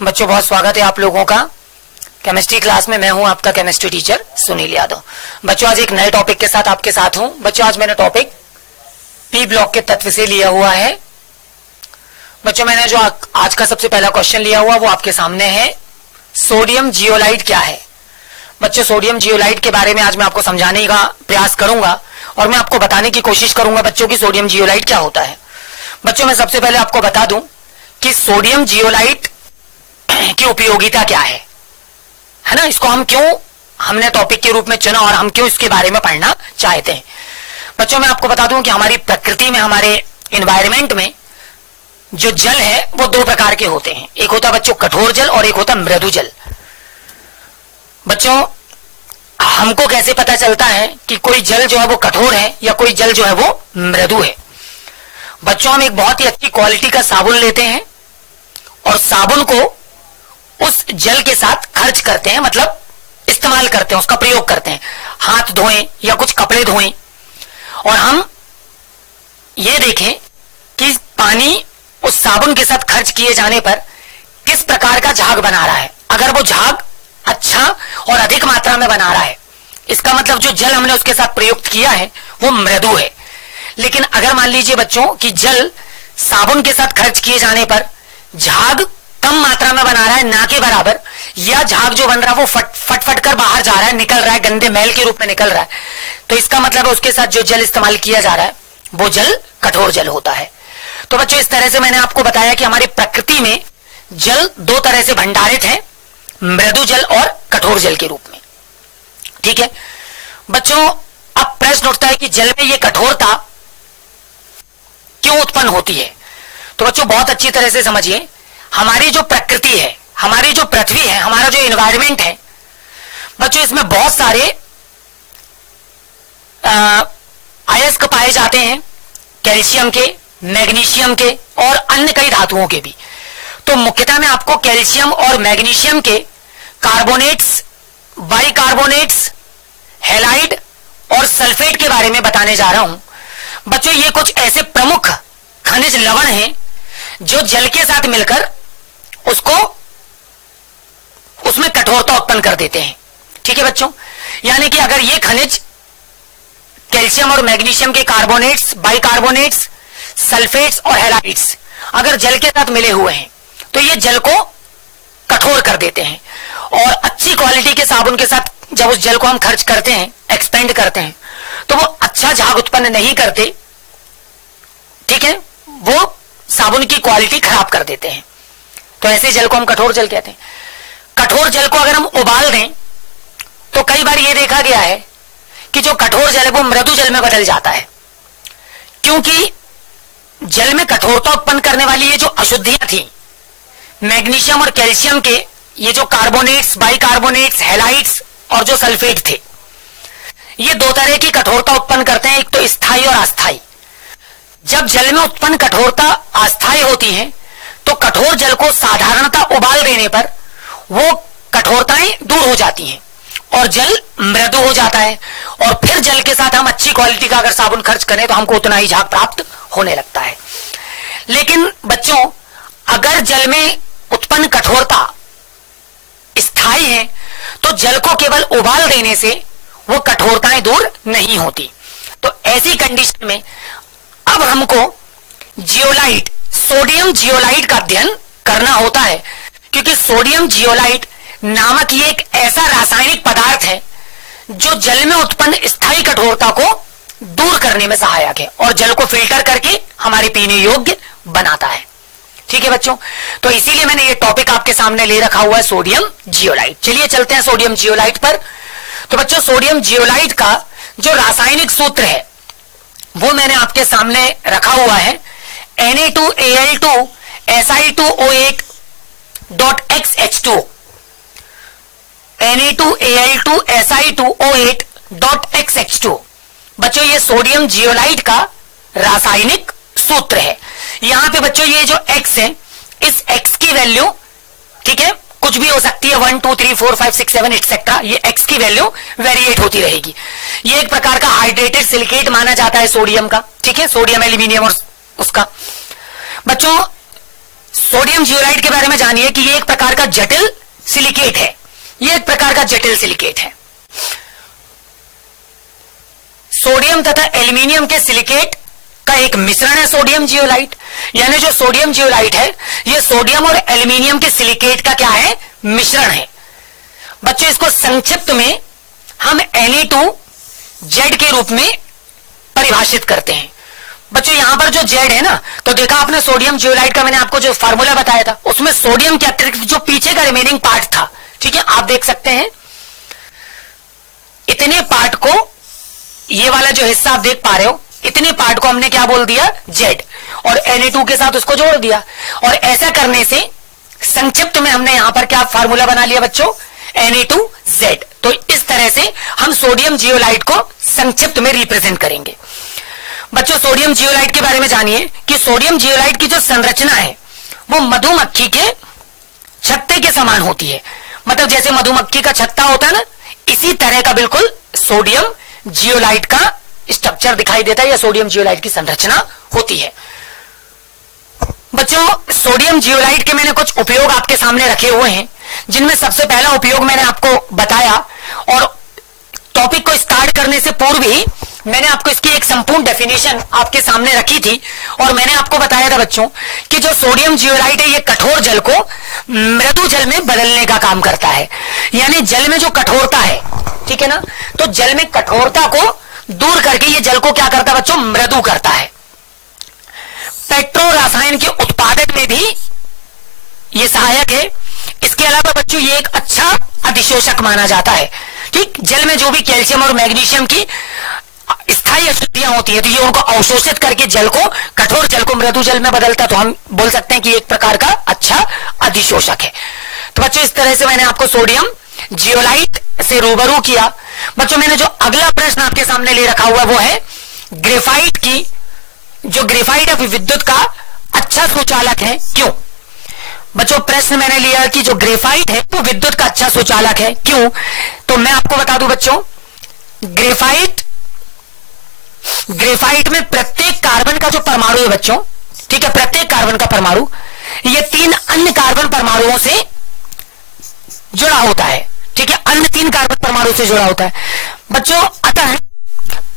बच्चों बहुत स्वागत है आप लोगों का केमिस्ट्री क्लास में। मैं हूं आपका केमिस्ट्री टीचर सुनील यादव। बच्चों आज एक नए टॉपिक के साथ आपके साथ हूं। बच्चों आज मैंने टॉपिक पी ब्लॉक के तत्व से लिया हुआ है। बच्चों मैंने जो आज का सबसे पहला क्वेश्चन लिया हुआ वो आपके सामने है, सोडियम जियोलाइट क्या है। बच्चों सोडियम जियोलाइट के बारे में आज मैं आपको समझाने का प्रयास करूंगा और मैं आपको बताने की कोशिश करूंगा बच्चों की सोडियम जियोलाइट क्या होता है। बच्चों मैं सबसे पहले आपको बता दूं कि सोडियम जियोलाइट की उपयोगिता क्या है ना। इसको हम क्यों हमने टॉपिक के रूप में चुना और हम क्यों इसके बारे में पढ़ना चाहते हैं। बच्चों मैं आपको बता दूं कि हमारी प्रकृति में, हमारे एनवायरमेंट में जो जल है वो दो प्रकार के होते हैं। एक होता है बच्चों कठोर जल और एक होता है मृदु जल। बच्चों हमको कैसे पता चलता है कि कोई जल जो है वो कठोर है या कोई जल जो है वो मृदु है। बच्चों हम एक बहुत ही अच्छी क्वालिटी का साबुन लेते हैं और साबुन को उस जल के साथ खर्च करते हैं, मतलब इस्तेमाल करते हैं, उसका प्रयोग करते हैं। हाथ धोएं या कुछ कपड़े धोएं और हम ये देखें कि पानी उस साबुन के साथ खर्च किए जाने पर किस प्रकार का झाग बना रहा है। अगर वो झाग अच्छा और अधिक मात्रा में बना रहा है, इसका मतलब जो जल हमने उसके साथ प्रयुक्त किया है वो मृदु है। लेकिन अगर मान लीजिए बच्चों कि जल साबुन के साथ खर्च किए जाने पर झाग कम मात्रा में बना रहा है, ना के बराबर, या झाग जो बन रहा है वो फट कर बाहर जा रहा है, निकल रहा है, गंदे मैल के रूप में निकल रहा है, तो इसका मतलब है उसके साथ जो जल इस्तेमाल किया जा रहा है वो जल कठोर जल होता है। तो बच्चों इस तरह से मैंने आपको बताया कि हमारी प्रकृति में जल दो तरह से भंडारित है, मृदु जल और कठोर जल के रूप में। ठीक है बच्चों, अब प्रश्न उठता है कि जल में ये कठोरता क्यों उत्पन्न होती है। तो बच्चों बहुत अच्छी तरह से समझिए, हमारी जो प्रकृति है, हमारी जो पृथ्वी है, हमारा जो एनवायरमेंट है बच्चों, इसमें बहुत सारे अयस्क पाए जाते हैं, कैल्शियम के, मैग्नीशियम के और अन्य कई धातुओं के भी। तो मुख्यतः मैं आपको कैल्शियम और मैग्नीशियम के कार्बोनेट्स, बाइकार्बोनेट्स, हैलाइड और सल्फेट के बारे में बताने जा रहा हूं। बच्चों ये कुछ ऐसे प्रमुख खनिज लवण हैं जो जल के साथ मिलकर उसको उसमें कठोरता उत्पन्न कर देते हैं। ठीक है बच्चों, यानी कि अगर ये खनिज कैल्शियम और मैग्नीशियम के कार्बोनेट्स, बाइकार्बोनेट्स, सल्फेट्स और हैलाइड्स अगर जल के साथ मिले हुए हैं तो ये जल को कठोर कर देते हैं। और अच्छी क्वालिटी के साबुन के साथ जब उस जल को हम खर्च करते हैं, एक्सपेंड करते हैं, तो वो अच्छा झाग उत्पन्न नहीं करते। ठीक है, वो साबुन की क्वालिटी खराब कर देते हैं। तो ऐसे जल को हम कठोर जल कहते हैं। कठोर जल को अगर हम उबाल दें तो कई बार ये देखा गया है कि जो कठोर जल है वो मृदु जल में बदल जाता है, क्योंकि जल में कठोरता उत्पन्न करने वाली ये जो अशुद्धियां थी, मैग्नीशियम और कैल्शियम के ये जो कार्बोनेट्स, बाइकार्बोनेट्स, हैलाइड्स और जो सल्फेट थे, ये दो तरह की कठोरता उत्पन्न करते हैं, एक तो स्थायी और अस्थायी। जब जल में उत्पन्न कठोरता अस्थायी होती है तो कठोर जल को साधारणतः उबाल देने पर वो कठोरताएं दूर हो जाती हैं और जल मृदु हो जाता है। और फिर जल के साथ हम अच्छी क्वालिटी का अगर साबुन खर्च करें तो हमको उतना ही झाग प्राप्त होने लगता है। लेकिन बच्चों अगर जल में उत्पन्न कठोरता स्थायी है तो जल को केवल उबाल देने से वो कठोरताएं दूर नहीं होती। तो ऐसी कंडीशन में अब हमको जियोलाइट, सोडियम जियोलाइट का अध्ययन करना होता है, क्योंकि सोडियम जियोलाइट नामक ये एक ऐसा रासायनिक पदार्थ है जो जल में उत्पन्न स्थायी कठोरता को दूर करने में सहायक है और जल को फिल्टर करके हमारे पीने योग्य बनाता है। ठीक है बच्चों, तो इसीलिए मैंने ये टॉपिक आपके सामने ले रखा हुआ है, सोडियम जियोलाइट। चलिए चलते हैं सोडियम जियोलाइट पर। तो बच्चों सोडियम जियोलाइट का जो रासायनिक सूत्र है वो मैंने आपके सामने रखा हुआ है, Na2Al2Si2O8.XH2, Na2Al2Si2O8.XH2। बच्चों ये सोडियम जियोलाइट का रासायनिक सूत्र है। यहां पे बच्चों ये जो X है, इस X की वैल्यू, ठीक है, कुछ भी हो सकती है, 1 2 3 4 5 6 7 एक्सेट्रा, ये X की वैल्यू वेरिएट होती रहेगी। ये एक प्रकार का हाइड्रेटेड सिलिकेट माना जाता है सोडियम का। ठीक है, सोडियम, एल्यूमिनियम और उसका। बच्चों सोडियम जियोलाइट के बारे में जानिए कि ये एक प्रकार का जटिल सिलिकेट है। ये एक प्रकार का जटिल सिलिकेट है। सोडियम तथा एल्यूमिनियम के सिलिकेट का एक मिश्रण है सोडियम जियोलाइट। यानी जो सोडियम जियोलाइट है ये सोडियम और एल्यूमिनियम के सिलिकेट का क्या है, मिश्रण है। बच्चों इसको संक्षिप्त में हम Na2Z के रूप में परिभाषित करते हैं। बच्चों यहां पर जो Z है ना, तो देखा आपने सोडियम जियोलाइट का मैंने आपको जो फार्मूला बताया था उसमें सोडियम के अतिरिक्त जो पीछे का रिमेनिंग पार्ट था, ठीक है, आप देख सकते हैं इतने पार्ट को, ये वाला जो हिस्सा आप देख पा रहे हो, इतने पार्ट को हमने क्या बोल दिया, Z, और Na2 के साथ उसको जोड़ दिया। और ऐसा करने से संक्षिप्त में हमने यहां पर क्या फार्मूला बना लिया बच्चों, Na2Z। तो इस तरह से हम सोडियम जियोलाइट को संक्षिप्त में रिप्रेजेंट करेंगे। बच्चों सोडियम जियोलाइट के बारे में जानिए कि सोडियम जियोलाइट की जो संरचना है वो मधुमक्खी के छत्ते के समान होती है। मतलब जैसे मधुमक्खी का छत्ता होता है ना, इसी तरह का बिल्कुल सोडियम जियोलाइट का स्ट्रक्चर दिखाई देता है या सोडियम जियोलाइट की संरचना होती है। बच्चों सोडियम जियोलाइट के मैंने कुछ उपयोग आपके सामने रखे हुए हैं, जिनमें सबसे पहला उपयोग मैंने आपको बताया, और टॉपिक को स्टार्ट करने से पूर्व ही मैंने आपको इसकी एक संपूर्ण डेफिनेशन आपके सामने रखी थी। और मैंने आपको बताया था बच्चों कि जो सोडियम जियोलाइट है ये कठोर जल को मृदु जल में बदलने का काम करता है। यानी जल में जो कठोरता है, ठीक है ना, तो जल में कठोरता को दूर करके ये जल को क्या करता है बच्चों, मृदु करता है। पेट्रो रसायन के उत्पादन में भी ये सहायक है। इसके अलावा बच्चों ये एक अच्छा अधिशोषक माना जाता है। ठीक, जल में जो भी कैल्शियम और मैग्नीशियम की स्थायी अशुद्धियां होती है तो ये उनको अवशोषित करके जल को, कठोर जल को मृदु जल में बदलता, तो हम बोल सकते हैं कि एक प्रकार का अच्छा अधिशोषक है। तो बच्चों इस तरह से मैंने आपको सोडियम जियोलाइट से रूबरू किया। बच्चों मैंने जो अगला प्रश्न आपके सामने ले रखा हुआ वो है ग्रेफाइट की, जो ग्रेफाइट है विद्युत का अच्छा सुचालक है, क्यों? बच्चों प्रश्न मैंने लिया कि जो ग्रेफाइट है वो विद्युत का अच्छा सुचालक है, क्यों? तो मैं आपको बता दूं बच्चों, ग्रेफाइट में प्रत्येक कार्बन का जो परमाणु है बच्चों, ठीक है, प्रत्येक कार्बन का परमाणु ये 3 अन्य कार्बन परमाणुओं से जुड़ा होता है। ठीक है, अन्य 3 कार्बन परमाणु से जुड़ा होता है बच्चों। अतः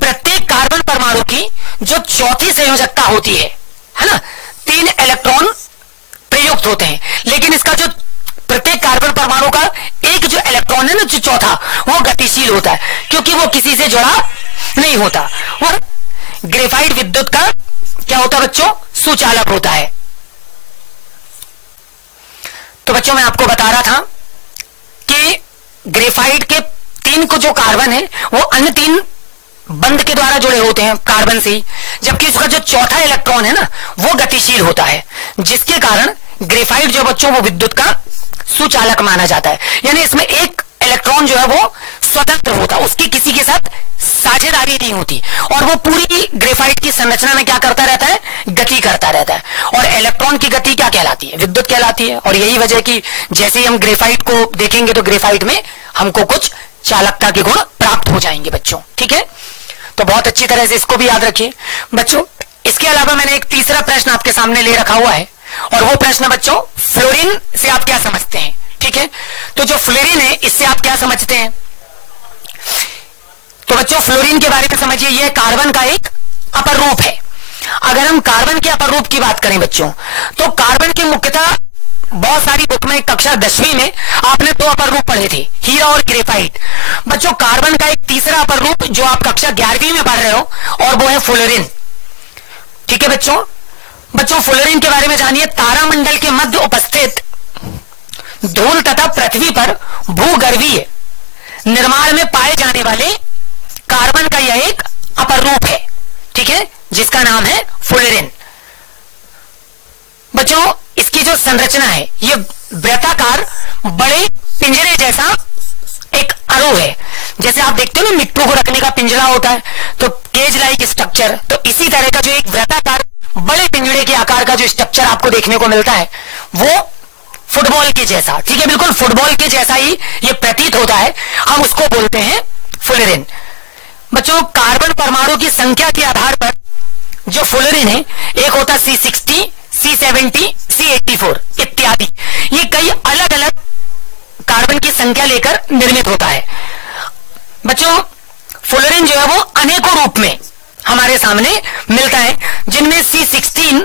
प्रत्येक कार्बन परमाणु की जो चौथी संयोजकता होती है ना, 3 इलेक्ट्रॉन प्रयुक्त होते हैं, लेकिन इसका जो प्रत्येक कार्बन परमाणु का एक जो इलेक्ट्रॉन है ना, जो चौथा, वो गतिशील होता है क्योंकि वो किसी से जुड़ा नहीं होता। और ग्रेफाइट विद्युत का क्या होता है बच्चों, सुचालक होता है। तो बच्चों मैं आपको बता रहा था कि ग्रेफाइट के 3 को जो कार्बन है वो अन्य 3 बंध के द्वारा जुड़े होते हैं कार्बन से, जबकि इसका जो चौथा इलेक्ट्रॉन है ना वो गतिशील होता है, जिसके कारण ग्रेफाइट जो बच्चों वो विद्युत का सुचालक माना जाता है। यानी इसमें एक इलेक्ट्रॉन जो है वो स्वतंत्र होता, उसकी किसी के साथ साझेदारी नहीं होती, और वो पूरी ग्रेफाइट की संरचना में क्या करता रहता है, गति करता रहता है। और इलेक्ट्रॉन की गति क्या कहलाती है, विद्युत कहलाती है। और यही वजह कि जैसे ही हम ग्रेफाइट को देखेंगे तो ग्रेफाइट में हमको कुछ चालकता के गुण प्राप्त हो जाएंगे बच्चों। ठीक है, तो बहुत अच्छी तरह से इसको भी याद रखिए बच्चों। इसके अलावा मैंने एक तीसरा प्रश्न आपके सामने ले रखा हुआ है, और वो प्रश्न बच्चों फ्लोरीन से आप क्या समझते हैं। ठीक है, तो जो फ्लोरीन है इससे आप क्या समझते हैं, तो बच्चों फ्लोरीन के बारे में समझिए, यह कार्बन का एक अपर रूप है। अगर हम कार्बन के अपर रूप की बात करें बच्चों, तो कार्बन के मुख्यतः बहुत सारी बुक में कक्षा 10वीं में आपने 2 अपर रूप पढ़े थे, हीरा और ग्रेफाइट। बच्चों कार्बन का एक तीसरा अपर रूप जो आप कक्षा 11वीं में पढ़ रहे हो, और वो है फ्लोरीन। ठीक है बच्चों फ्लोरीन के बारे में जानिए। तारामंडल के मध्य उपस्थित धूल तथा पृथ्वी पर भूगर्भीय निर्माण में पाए जाने वाले कार्बन का यह एक अपर रूप है, ठीक है, जिसका नाम है फ्लोरीन। बच्चों इसकी जो संरचना है ये वृत्ताकार बड़े पिंजरे जैसा एक अणु है। जैसे आप देखते हो ना मिट्टू को रखने का पिंजरा होता है, तो केज लाइक स्ट्रक्चर, तो इसी तरह का जो एक वृत्ताकार बड़े पिंजरे के आकार का जो स्ट्रक्चर आपको देखने को मिलता है वो फुटबॉल के जैसा, ठीक है, बिल्कुल फुटबॉल के जैसा ही ये प्रतीत होता है, हम उसको बोलते हैं फ्लोरीन। बच्चों कार्बन परमाणु की संख्या के आधार पर जो फ्लोरीन है, एक होता C60, C70, C84 इत्यादि। ये कई अलग अलग कार्बन की संख्या लेकर निर्मित होता है। बच्चों, फ्लोरीन जो है वो अनेकों रूप में हमारे सामने मिलता है, जिनमें C16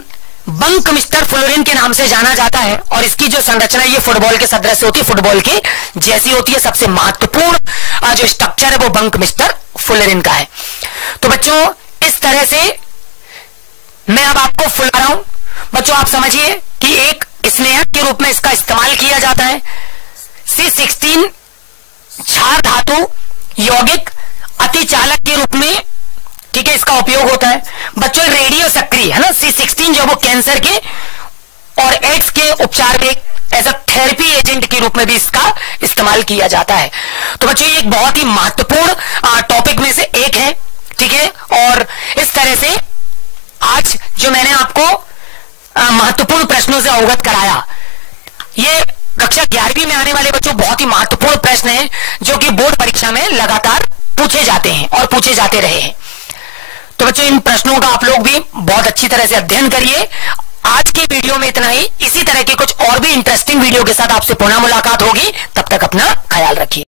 बंक मिस्टर फ्लोरीन के नाम से जाना जाता है, और इसकी जो संरचना ये फुटबॉल के सदृश होती है, फुटबॉल के जैसी होती है। सबसे महत्वपूर्ण जो स्ट्रक्चर है वो बंक मिस्टर फ्लोरीन का है। तो बच्चों, इस तरह से मैं अब आपको फुला रहा हूं। बच्चों, आप समझिए कि एक स्नेहक के रूप में इसका इस्तेमाल किया जाता है। C16 क्षार धातु यौगिक अतिचालक के रूप में, ठीक है, इसका उपयोग होता है। बच्चों, रेडियो सक्रिय है ना, C16 जो वो कैंसर के और एड्स के उपचार में एज अ थेरेपी एजेंट के रूप में भी इसका इस्तेमाल किया जाता है। तो बच्चों, ये एक बहुत ही महत्वपूर्ण टॉपिक में से एक है, ठीक है। और इस तरह से आज जो मैंने आपको महत्वपूर्ण प्रश्नों से अवगत कराया, ये कक्षा 11वीं में आने वाले बच्चों बहुत ही महत्वपूर्ण प्रश्न है, जो कि बोर्ड परीक्षा में लगातार पूछे जाते हैं और पूछे जाते रहे हैं। तो बच्चों, इन प्रश्नों का आप लोग भी बहुत अच्छी तरह से अध्ययन करिए। आज के वीडियो में इतना ही। इसी तरह के कुछ और भी इंटरेस्टिंग वीडियो के साथ आपसे पुनः मुलाकात होगी। तब तक अपना ख्याल रखिए।